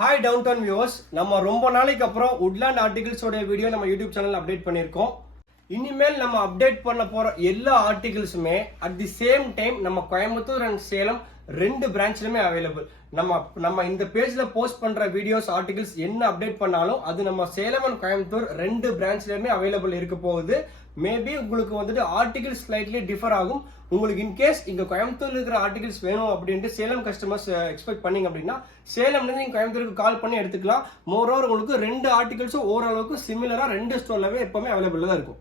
Hi down down viewers, நம்ம ரொம்ப நாளைக்கு அப்புறம் உட்லாண்ட் ஆர்டிகல்ஸோட வீடியோ நம்ம யூடியூப் சேனல் அப்டேட் பண்ணியிருக்கோம். இனிமேல் நம்ம அப்டேட் பண்ண போற எல்லா ஆர்டிகல்ஸுமே அட் தி சேம் டைம் நம்ம கோயம்புத்தூர் அண்ட் சேலம் ரெண்டு பிரான்ச்லயுமே அவைலபிள். நம்ம இந்த பேஜ்ல போஸ்ட் பண்ற வீடியோஸ் ஆர்டிகல்ஸ் என்ன அப்டேட் பண்ணாலும் அது நம்ம சேலம் அண்ட் கோயம்புத்தூர் ரெண்டு பிரான்ச்லயுமே அவைலபிள் இருக்க போகுது. மேபி உங்களுக்கு வந்துட்டு ஆர்டிகல்ஸ் ஸ்லைட்லி டிஃபர் ஆகும். உங்களுக்கு இன்கேஸ் இங்க கோயம்புத்தூர்ல இருக்கிற ஆர்டிகல்ஸ் வேணும் அப்படின்ட்டு சேலம் கஸ்டமர்ஸ் எக்ஸ்பெக்ட் பண்ணீங்க அப்படின்னா சேலம்ல நீங்க கோயம்புத்தூருக்கு கால் பண்ணி எடுத்துக்கலாம். மோரோவர் உங்களுக்கு ரெண்டு ஆர்டிகல்ஸும் ஓரளவுக்கு சிமிலரா ரெண்டு ஸ்டோர்லவே எப்பவுமே அவைலபிள் தான் இருக்கும்.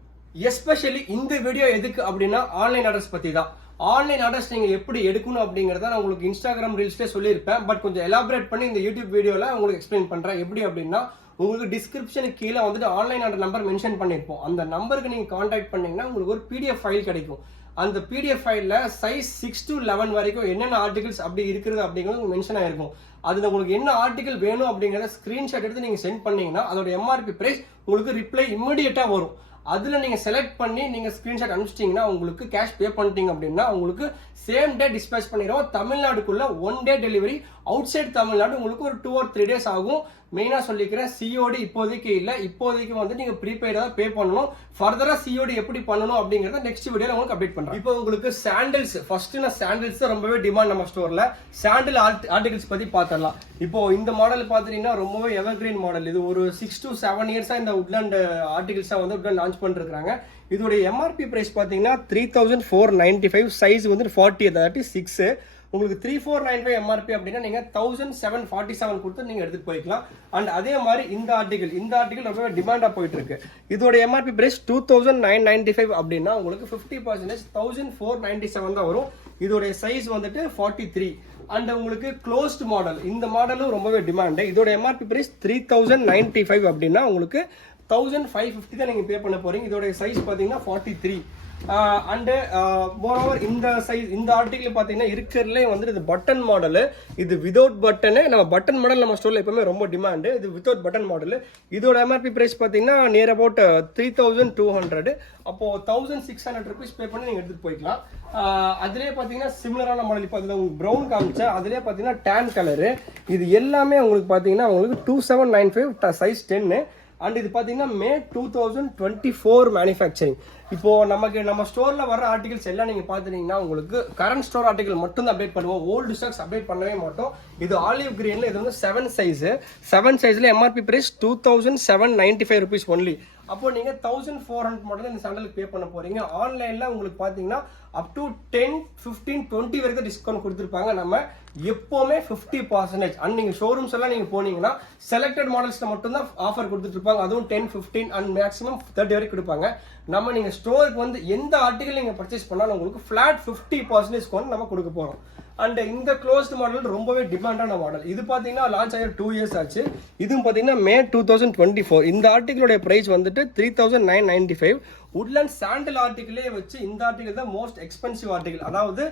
எஸ்பெஷலி இந்த வீடியோ எதுக்கு அப்படின்னா ஆன்லைன் ஆர்டர்ஸ் பத்தி தான். ஆன்லைன் ஆர்டர்ஸ் நீங்க எப்படி எடுக்கணும் அப்படிங்கறத நான் உங்களுக்கு இன்ஸ்டாகிராம் ரீல்ஸ்ல சொல்லியிருப்பேன். பட் கொஞ்சம் எலாபரேட் பண்ணி இந்த யூடியூப் வீடியோல உங்களுக்கு எக்ஸ்பிளைன் பண்றேன். எப்படி அப்படின்னா உங்களுக்கு டிஸ்கிரிப்ஷனுக்கு கீழே வந்துட்டு ஆன்லைன் ஆர்டர் நம்பர் மென்ஷன் பண்ணிருப்போம். அந்த நம்பருக்கு நீங்க கான்டாக்ட் பண்ணீங்கன்னா உங்களுக்கு ஒரு பிடிஎஃப் ஃபைல் கிடைக்கும். அந்த பிடிஎஃப் ஃபைல்ல சைஸ் 6 to 11 வரைக்கும் என்னென்ன ஆர்டிகல்ஸ் அப்படி இருக்கிறது அப்படிங்கிறது மென்ஷன் ஆயிருக்கும். அதுல உங்களுக்கு என்ன ஆர்டிகல் வேணும் அப்படிங்கறத ஸ்கிரீன்ஷாட் எடுத்து நீங்க சென்ட் பண்ணீங்கன்னா அதோட எம்ஆர்பி பிரைஸ் உங்களுக்கு ரிப்ளை இமிடியேட்டா வரும். அதுல நீங்க செலக்ட் பண்ணி நீங்க ஸ்கிரீன்ஷாட் அனுப்பிச்சிட்டீங்கன்னா உங்களுக்கு கேஷ் பே பண்ணிட்டீங்க அப்படின்னா உங்களுக்கு சேம் டே டிஸ்பேச் பண்ணிடுவோம். தமிழ்நாடுக்குள்ள 1 day delivery. Outside Tamil Nadu உங்களுக்கு ஒரு 2 or 3 days ஆகும். மெயினா சொல்லிக்கிறேன், சிஓடி இப்போதைக்கு இல்ல. இப்போதைக்கு வந்து நீங்க ப்ரீபெய்டா பே பண்ணணும். ஃபர்தரா சிஓடி எப்படி பண்ணணும் அப்படிங்கறத நெக்ஸ்ட் வீடியோல உங்களுக்கு அப்டேட் பண்றேன். இப்போ உங்களுக்கு சாண்டல்ஸ், ஃபர்ஸ்ட் நான் சாண்டல்ஸ் தான் ரொம்பவே டிமாண்ட் நம்ம ஸ்டோர்ல. சாண்டல் ஆர்டிகல்ஸ் பத்தி பாத்திரலாம். இப்போ இந்த மாடல் பாத்தீங்கன்னா ரொம்பவே எவர்கிரீன் மாடல். இது ஒரு 6 to 7 இயர்ஸா இந்த உட்லாண்ட் ஆர்டிகல்ஸா வந்து உட்லாண்ட் லான்ச் பண்ணிருக்காங்க. இதோட எம்ஆர்பி பிரைஸ் பாத்தீங்கன்னா 3495, சைஸ் வந்து 40, அதாவது 6. உங்களுக்கு 3495 எம்ஆர்பி அப்படின்னா நீங்க 1747 கொடுத்து நீங்க எடுத்துட்டு போய்க்கலாம். அண்ட் அதே மாதிரி இந்த ஆர்டிகல் ரொம்ப டிமாண்டா போயிட்டு இருக்கு. இதோட எம்ஆர்பி பிரைஸ் 2995 அப்படின்னா உங்களுக்கு 50% 1497 தான் வரும். இதோட சைஸ் வந்துட்டு 43. அண்ட் உங்களுக்கு க்ளோஸ்ட் மாடல், இந்த மாடலும் ரொம்பவே டிமாண்ட். இதோட எம்ஆர்பி பிரைஸ் 3095 அப்படின்னா உங்களுக்கு 1550 தான் நீங்க பே பண்ண போறீங்க. இதோட சைஸ் பாத்தீங்கன்னா 43. அண்டு மோரோவர் இந்த சைஸ், இந்த ஆர்டிகல் பாத்தீங்கன்னா இருக்கிறதுலே வந்து இது பட்டன் மாடல். இது விதவுட் பட்டனு. நம்ம பட்டன் மாடல் நம்ம ஸ்டோர்ல எப்பவுமே ரொம்ப டிமாண்ட். இது வித்தவுட் பட்டன் மாடல். இதோட எம்ஆர்பி பிரைஸ் பாத்தீங்கன்னா நியர் அபவுட் 3200. அப்போ 1600 rupees பே பண்ணி நீங்க எடுத்துட்டு போய்க்கலாம். அதுலயே பாத்தீங்கன்னா சிமிலரான மாடல். இப்போ அதுல உங்களுக்கு ப்ரௌன் காமிச்சேன், அதுலயே பாத்தீங்கன்னா டேன் கலரு. இது எல்லாமே உங்களுக்கு பாத்தீங்கன்னா உங்களுக்கு 2795, சைஸ் 10. அண்ட் இது பாத்தீங்கன்னா மே 2024 மேனுஃபேக்சரிங். இப்போ நம்ம ஸ்டோர்ல வர ஆர்டிகல்ஸ் எல்லாம் நீங்க பாத்துட்டீங்கன்னா உங்களுக்கு கரண்ட் ஸ்டோர் ஆர்டிகல் மட்டும் தான் அப்டேட் பண்ணுவோம். ஓல்டு ஸ்டாக்ஸ் அப்டேட் பண்ணவே மாட்டோம். இது ஆலிவ் கிரீன்ல, இது வந்து 7 சைஸ். 7 சைஸ்ல எம்ஆர்பி பிரைஸ் 2795 rupees ஒன்லி. அப்போ நீங்க 1400 மட்டும் இந்த சாண்டலுக்கு பே பண்ண போறீங்க. ஆன்லைன்ல உங்களுக்கு பாத்தீங்கன்னா அப் டு 10, 15, 20 வரைக்கும் டிஸ்கவுண்ட் கொடுத்துருப்பாங்க. நம்ம எப்பவுமே 50%. அண்ட் நீங்க ஷோரூம்ஸ் எல்லாம் நீங்க போனீங்கன்னா செலக்டட் மாடல்ஸ்ல மட்டும் தான் ஆஃபர் கொடுத்துட்டு இருப்பாங்க. அதுவும் 10, 15 அண்ட் மேக்ஸிமம் 30 வரைக்கும் கொடுப்பாங்க. நம்ம நீங்க ஸ்டோருக்கு வந்து எந்த ஆர்டிகல் நீங்க பர்ச்சேஸ் பண்ணாலும் உங்களுக்கு ஃபிளாட் 50% டிஸ்கவுண்ட் நம்ம கொடுக்க போறோம். அண்ட் இந்த க்ளோஸ்ட் மாடல் ரொம்பவே டிமாண்டான மாடல். இது பாத்தீங்கன்னா லான்ச் ஆகி 2 years ஆச்சு. இதுவும் பாத்தீங்கன்னா மே 2024. இந்த ஆர்டிகளோட பிரைஸ் வந்துட்டு 3995. உட்லாண்ட் சாண்டல் ஆர்டிகளே வச்சு இந்த ஆர்டிகல் தான் மோஸ்ட் எக்ஸ்பென்சிவ் ஆர்டிகல். அதாவது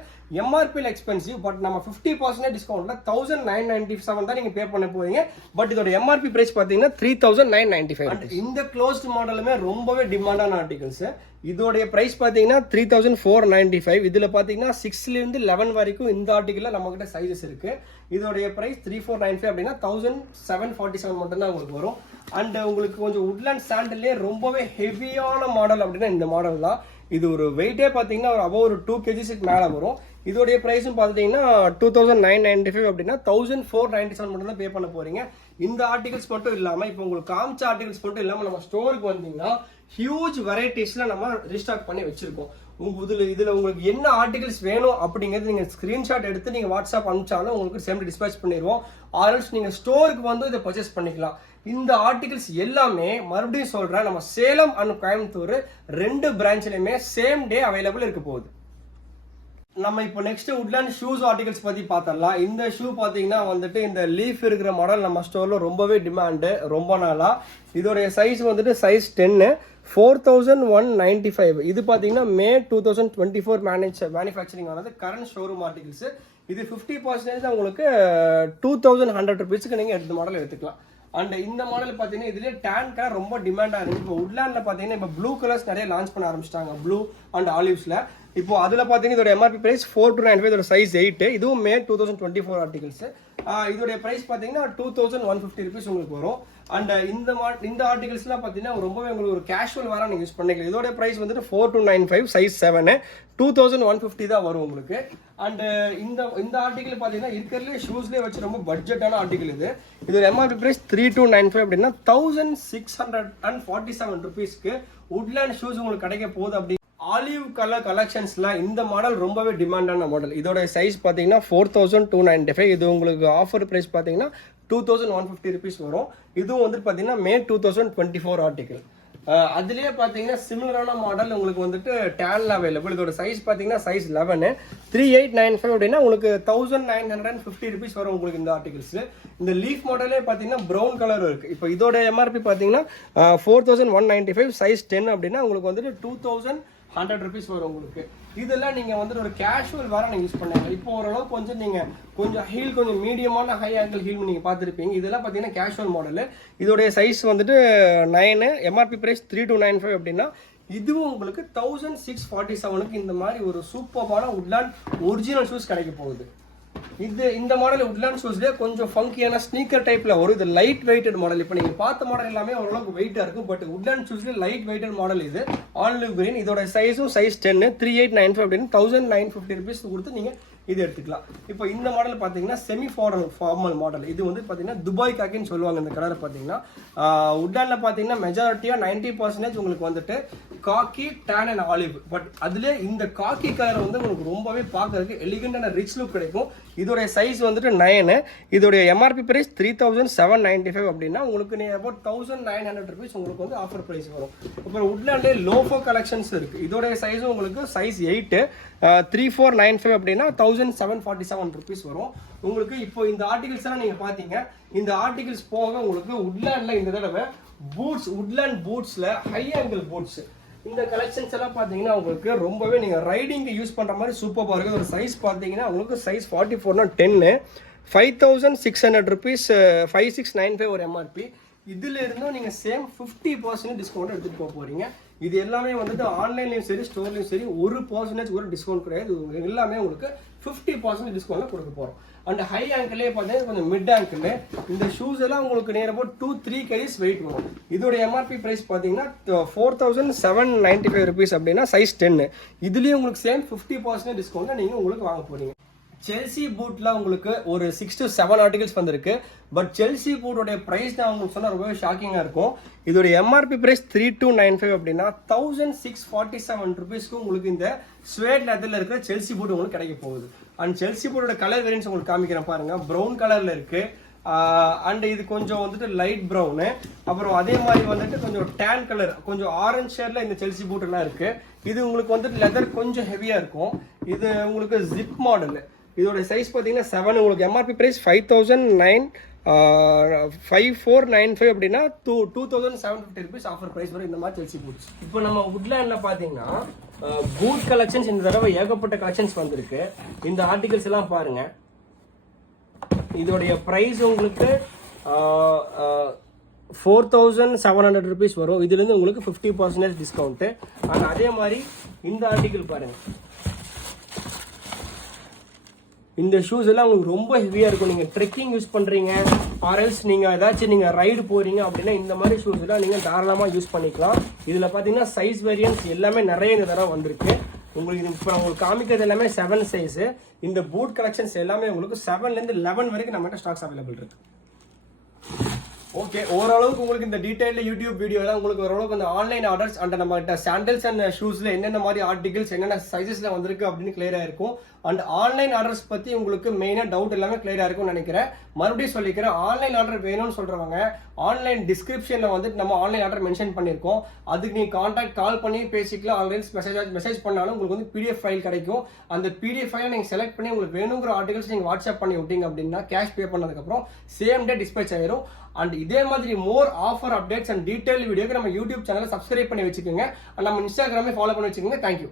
எம்ஆர்பியில் எக்ஸ்பென்சிவ், பட் நம்ம 50% டிஸ்கவுண்ட்ல 1997 தான் நீங்க பே பண்ண போறீங்க. பட் இதோட எம்ஆர்பி பிரைஸ் பாத்தீங்கன்னா 3995. இந்த க்ளோஸ்ட் மாடலுமே ரொம்பவே டிமாண்டான ஆர்டிகல்ஸ். இதோடைய பிரைஸ் பாத்தீங்கன்னா 3495. இதுல பாத்தீங்கன்னா 6ல இருந்து 11 வரைக்கும் இந்த ஆர்டிகல்ல நம்ம கிட்ட சைஸஸ் இருக்கு. இதோடைய பிரைஸ் 3495 அப்படின்னா 1747 மட்டும் தான் உங்களுக்கு வரும். அண்ட் உங்களுக்கு கொஞ்சம் உட்லாண்ட் சாண்டல்லே ரொம்பவே ஹெவியான மாடல் அப்படின்னா இந்த மாடல் தான். இது ஒரு வெயிட்டே பாத்தீங்கன்னா ஒரு அபவ் ஒரு 2 kgs மேல வரும். இதோடைய பிரைஸும் பாத்தீங்கன்னா 2995 அப்படின்னா 1497 மட்டும் தான் பே பண்ண போறீங்க. இந்த ஆர்டிகல்ஸ் மட்டும் இல்லாம இப்போ உங்களுக்கு காமிச்ச ஆர்டிகல்ஸ் மட்டும் இல்லாம நம்ம ஸ்டோருக்கு வந்தீங்கன்னா ஹியூஜ் வெரைட்டிஸ்ல நம்ம ரீஸ்டாக் பண்ணி வச்சிருக்கோம். இதுல உங்களுக்கு என்ன ஆர்டிகல்ஸ் வேணும் அப்படிங்கிறது நீங்க ஸ்கிரீன்ஷாட் எடுத்து நீங்க வாட்ஸ்அப் அனுப்பிச்சாலும் உங்களுக்கு சேம் டிஸ்பேச் பண்ணிடுவோம். ஆல்ஸ் நீங்க ஸ்டோருக்கு வந்து இதை பர்ச்சேஸ் பண்ணிக்கலாம். இந்த ஆர்டிகல்ஸ் எல்லாமே மறுபடியும் சொல்றேன், நம்ம சேலம் அண்ட் கோயம்புத்தூர் ரெண்டு பிரான்ச்லயுமே சேம் டே அவைலபிள் இருக்க போகுது. நம்ம இப்போ நெக்ஸ்ட் உட்லாண்ட் ஷூஸ் ஆர்டிகல்ஸ் பத்தி பாத்திரலாம். இந்த ஷூ பாத்தீங்கன்னா வந்துட்டு இந்த லீஃப் இருக்கிற மாடல் நம்ம ஸ்டோர்ல ரொம்பவே டிமாண்டு ரொம்ப நாளா. இதோடைய சைஸ் வந்துட்டு சைஸ் 10, 4195. இது பாத்தீங்கன்னா மே 2024 மேனுஃபேக்சரிங் ஆனது கரண்ட் ஷோரூம் ஆர்டிகல்ஸ். இது 50% உங்களுக்கு 2100 rupeesக்கு நீங்க எடுத்த மாடல் எடுத்துக்கலாம். அண்ட் இந்த மாடல் பாத்தீங்கன்னா இதுல டேன் கலர் ரொம்ப டிமாண்டா இருக்கு. இப்போ உட்லாண்ட்ல பாத்தீங்கன்னா இப்போ ப்ளூ கலர்ஸ் நிறைய லான்ச் பண்ண ஆரம்பிச்சிட்டாங்க. ப்ளூ அண்ட் ஆலிவ்ஸ்ல இப்போ அதில் பார்த்தீங்கன்னா இதோட எம்ஆர்பி பிரைஸ் 4295, இதோட சைஸ் 8, இதுவும் மே 2024 ஆர்டிகல்ஸ். இதோடைய பிரைஸ் பார்த்தீங்கன்னா 2150 ருபீஸ் உங்களுக்கு வரும். அண்ட் இந்த ஆர்டிகல்ஸ்லாம் பார்த்தீங்கன்னா ரொம்பவே உங்களுக்கு ஒரு கேஷுவல் வேற நீங்கள் யூஸ் பண்ணிக்கலாம். இதோட பிரைஸ் வந்துட்டு 4295, சைஸ் 7, 2150 தான் வரும் உங்களுக்கு. அண்ட் இந்த ஆர்டிகல் பார்த்தீங்கன்னா இருக்கிறதுலே ஷூஸ்லேயே வச்சு ரொம்ப பட்ஜெட்டான ஆர்டிகல் இது. இதோட எம்ஆர்பி பிரைஸ் 3295 அப்படின்னா 1647 ருபீஸ்க்கு உட்லேண்ட் ஷூஸ் உங்களுக்கு கிடைக்க போகுது. அப்படி ஆலிவ் கலர் கலெக்ஷன்ஸ்ல இந்த மாடல் ரொம்பவே டிமாண்டான மாடல். இதோட சைஸ் பார்த்தீங்கன்னா 4295. இது உங்களுக்கு ஆஃபர் பிரைஸ் பார்த்தீங்கன்னா 2150 ருபீஸ் வரும். இதுவும் வந்து பார்த்தீங்கன்னா மே 2024 ஆர்டிகல். அதுலேயே பார்த்தீங்கன்னா சிமிலரான மாடல் உங்களுக்கு வந்துட்டு டேன்ல அவைலபிள். இதோட சைஸ் பார்த்தீங்கன்னா சைஸ் 11, 3895 அப்படின்னா உங்களுக்கு 1950 ருபீஸ் வரும் உங்களுக்கு இந்த ஆர்டிகல்ஸ். இந்த லீஃப் மாடலே பார்த்தீங்கன்னா ப்ரௌன் கலர் இருக்கு. இப்போ இதோட எம்ஆர்பி பார்த்தீங்கன்னா 4195, சைஸ் 10 அப்படின்னா உங்களுக்கு வந்துட்டு 2100 ருபீஸ் வரும் உங்களுக்கு. இதெல்லாம் நீங்க வந்துட்டு ஒரு கேஷுவல் வேற நீங்க யூஸ் பண்ணுங்க. இப்போ ஓரளவுக்கு கொஞ்சம் ஹீல் கொஞ்சம் மீடியமான ஹை ஆங்கிள் ஹீல் நீங்க பார்த்துருப்பீங்க. இதெல்லாம் பார்த்தீங்கன்னா கேஷுவல் மாடல். இதோடைய சைஸ் வந்துட்டு 9, எம்ஆர்பி பிரைஸ் 3295 அப்படின்னா இதுவும் உங்களுக்கு 1647க்கு இந்த மாதிரி ஒரு சூப்பரான உட்லேண்ட் ஒரிஜினல் ஷூஸ் கிடைக்க போகுது. இந்த மாடல் உட்லேண்ட் ஷூஸ்லேயே கொஞ்சம் ஃபங்கியான ஸ்னீக்கர் டைப்ல வரும். இது லைட் வெயிட்டட் மாடல். இப்போ நீங்க பார்த்த மாடல் எல்லாமே ஓரளவுக்கு வெயிட்டா இருக்கும். பட் உட்லேண்ட் ஷூஸ்ல லைட் வெயிட்டட் மாடல் இது. Olive green. இதோட சைஸும் சைஸ் 10, 3895 அப்படின்னு 1950 ருபீஸ் கொடுத்து நீங்க இது எடுத்துக்கலாம். இப்போ இந்த மாடல் பார்த்தீங்கன்னா செமி ஃபார்மல் மாடல். இது வந்து பார்த்தீங்கன்னா துபாய் காக்கின்னு சொல்லுவாங்க. இந்த கலர் பார்த்தீங்கன்னா உட்லேண்டில் பார்த்தீங்கன்னா மெஜாரிட்டியாக 90% உங்களுக்கு வந்துட்டு காக்கி, டேன் அண்ட் ஆலிவ். பட் அதுல இந்த காக்கி கலர் வந்து உங்களுக்கு ரொம்பவே பார்க்கறதுக்கு எலிகண்டான ரிச் லுக் கிடைக்கும். இதோடைய சைஸ் வந்துட்டு 9, இதோடைய எம்ஆர்பி பிரைஸ் 3795 அப்படின்னா உங்களுக்கு அபவுட் 1900 ருபீஸ் உங்களுக்கு வந்து ஆஃபர் பிரைஸ் வரும். அப்புறம் உட்லேண்டே லோஃபோ கலெக்ஷன்ஸ் இருக்கு. இதோடைய சைஸும் உங்களுக்கு சைஸ் 8, 3495 அப்படின்னா 1747 ருபீஸ் வரும் உங்களுக்கு. இப்போ இந்த ஆர்டிகல்ஸ் எல்லாம் நீங்க பாத்தீங்க. இந்த ஆர்டிகல்ஸ் போக உங்களுக்கு உட்லேண்ட்ல இந்த தடவை பூட்ஸ், உட்லேண்ட் பூட்ஸ்ல ஹை ஆங்கிள் பூட்ஸ் இந்த கலெக்ஷன்ஸ் எல்லாம் பாத்தீங்கன்னா உங்களுக்கு ரொம்பவே நீங்க ரைடிங் யூஸ் பண்ற மாதிரி சூப்பரா இருக்கு. ஒரு சைஸ் பாத்தீங்கன்னா உங்களுக்கு சைஸ் 44னா 10, 5600 ருபீஸ், 5695 ஒரு எம்ஆர்பி. இதுல இருந்தும் நீங்க சேம் 50% டிஸ்கவுண்ட் எடுத்துட்டு போக போறீங்க. இது எல்லாமே வந்துட்டு ஆன்லைன்லயும் சரி ஸ்டோர்லயும் சரி 1% ஒரு டிஸ்கவுண்ட் கிடையாது. எல்லாமே உங்களுக்கு 50% டிஸ்கவுண்ட்ல கொடுக்க போறோம். அண்ட் ஹை ஆங்கிளே பார்த்தீங்கன்னா கொஞ்சம் மிட் ஆங்கிள். இந்த ஷூஸ் எல்லாம் உங்களுக்கு நேரம் 2-3 kgs வெயிட் வரும். இதோட எம்ஆர்பி பிரைஸ் பார்த்தீங்கன்னா 4795 ருபீஸ் அப்படின்னா சைஸ் 10. இதுலயும் உங்களுக்கு சேம் 50% டிஸ்கவுண்ட் நீங்க உங்களுக்கு வாங்க போறீங்க. செல்சி பூட்ல உங்களுக்கு ஒரு 6 to 7 ஆர்டிகல்ஸ் வந்திருக்கு. பட் செல்சி பூட்டோட பிரைஸ் நான் உங்களுக்கு சொன்னா ரொம்பவே ஷாக்கிங்கா இருக்கும். இதோட எம்ஆர்பி பிரைஸ் 3295 அப்படின்னா 1647 ருபீஸ்க்கு உங்களுக்கு இந்த ஸ்வேட் லெதர்ல இருக்கிற செல்சி பூட் உங்களுக்கு கிடைக்க போகுது. அண்ட் செல்சி பூட்டோட கலர் வேரியன்ஸ் உங்களுக்கு காமிக்கிறேன் பாருங்க. ப்ரௌன் கலர்ல இருக்கு. அண்ட் இது கொஞ்சம் வந்துட்டு லைட் ப்ரௌனு, அப்புறம் அதே மாதிரி வந்துட்டு கொஞ்சம் டேன் கலர், கொஞ்சம் ஆரஞ்சு ஷேட்ல இந்த செல்சி பூட் எல்லாம் இருக்கு. இது உங்களுக்கு வந்துட்டு லெதர் கொஞ்சம் ஹெவியா இருக்கும். இது உங்களுக்கு ஜிப் மாடல். இதோட சைஸ் பார்த்தீங்கன்னா 7. உங்களுக்கு எம்ஆர்பி பிரைஸ் 5495 அப்படின்னா 2750 ருபீஸ் ஆஃபர் பிரைஸ் வரும் இந்த மாதிரி செல்சி பூட்ஸ். இப்போ நம்ம உட்லேண்ட்ல பார்த்தீங்கன்னா பூட் கலெக்ஷன்ஸ் இந்த தடவை ஏகப்பட்ட கலெக்ஷன்ஸ் வந்திருக்கு. இந்த ஆர்டிகல்ஸ் எல்லாம் பாருங்க. இதோடைய பிரைஸ் உங்களுக்கு 4700 ருபீஸ் வரும். இதுல இருந்து உங்களுக்கு 50% டிஸ்கவுண்ட். அண்ட் அதே மாதிரி இந்த ஆர்டிகல் பாருங்க. இந்த ஷூஸ் எல்லாம் உங்களுக்கு ரொம்ப ஹெவியா இருக்கும். நீங்க ட்ரெக்கிங் யூஸ் பண்றீங்க, ஆர்எல்ஸ் நீங்க ஏதாச்சும் நீங்க ரைடு போறீங்க அப்படின்னா இந்த மாதிரி ஷூஸ் எல்லாம் நீங்க தாராளமா யூஸ் பண்ணிக்கலாம். இதுல பாத்தீங்கன்னா சைஸ் வேரியன்ஸ் எல்லாமே நிறைய இந்த தடவை வந்திருக்கு. உங்களுக்கு இப்போ உங்களுக்கு காமிக்கிறது எல்லாமே 7 சைஸ். இந்த பூட் கலெக்ஷன்ஸ் எல்லாமே உங்களுக்கு 7ல இருந்து 11 வரைக்கும் நம்மகிட்ட ஸ்டாக்ஸ் அவைலபிள் இருக்கு. ஓகே, ஓரளவுக்கு உங்களுக்கு இந்த டீடைல்டு யூடியூப் வீடியோ எல்லாம் உங்களுக்கு ஓரளவுக்கு அந்த ஆன்லைன் ஆர்டர்ஸ் அண்ட் நம்ம சாண்டல்ஸ் அண்ட் ஷூஸ்ல என்னென்ன மாதிரி ஆர்டிகல்ஸ் என்னென்ன சைஸஸ்ல வந்திருக்கு அப்படின்னு கிளியரா இருக்கும். அண்ட் ஆன்லைன் ஆர்டர்ஸ் பத்தி உங்களுக்கு மெயினா டவுட் எல்லாமே கிளியரா இருக்கும்னு நினைக்கிறேன். மறுபடியும் சொல்லிக்கிறேன், ஆன்லைன் ஆர்டர் வேணும்னு சொல்றவங்க ஆன்லைன் டிஸ்கிரிப்ஷன்ல வந்துட்டு நம்ம ஆன்லைன் ஆர்டர் மென்ஷன் பண்ணிருக்கோம். அதுக்கு நீங்க கான்டாக்ட் கால் பண்ணி பேசிக்கலாம். ஆல்ரெடி மெசேஜ் பண்ணாலும் உங்களுக்கு வந்து பிடிஎஃப் ஃபைல் கிடைக்கும். அந்த பிடிஎஃப் ஃபைலை நீங்க செலக்ட் பண்ணி உங்களுக்கு வேணுங்கிற ஆர்டிகல்ஸ் நீங்க வாட்ஸ்அப் பண்ணி விட்டீங்க அப்படின்னா கேஷ் பே பண்ணதுக்கு அப்புறம் சேம் டே டிஸ்பேச் ஆயிரும். அண்ட் இதே மாதிரி மோர் ஆஃபர் அப்டேட்ஸ் அண்ட் டீடைல் வீடியோக்கு நம்ம யூடியூப் சேனலை சப்ஸ்கிரைப் பண்ணி வச்சுக்கோங்க. நம்ம இன்ஸ்டாகிராமே ஃபாலோ பண்ணி வச்சுக்கோங்க. தேங்க்யூ.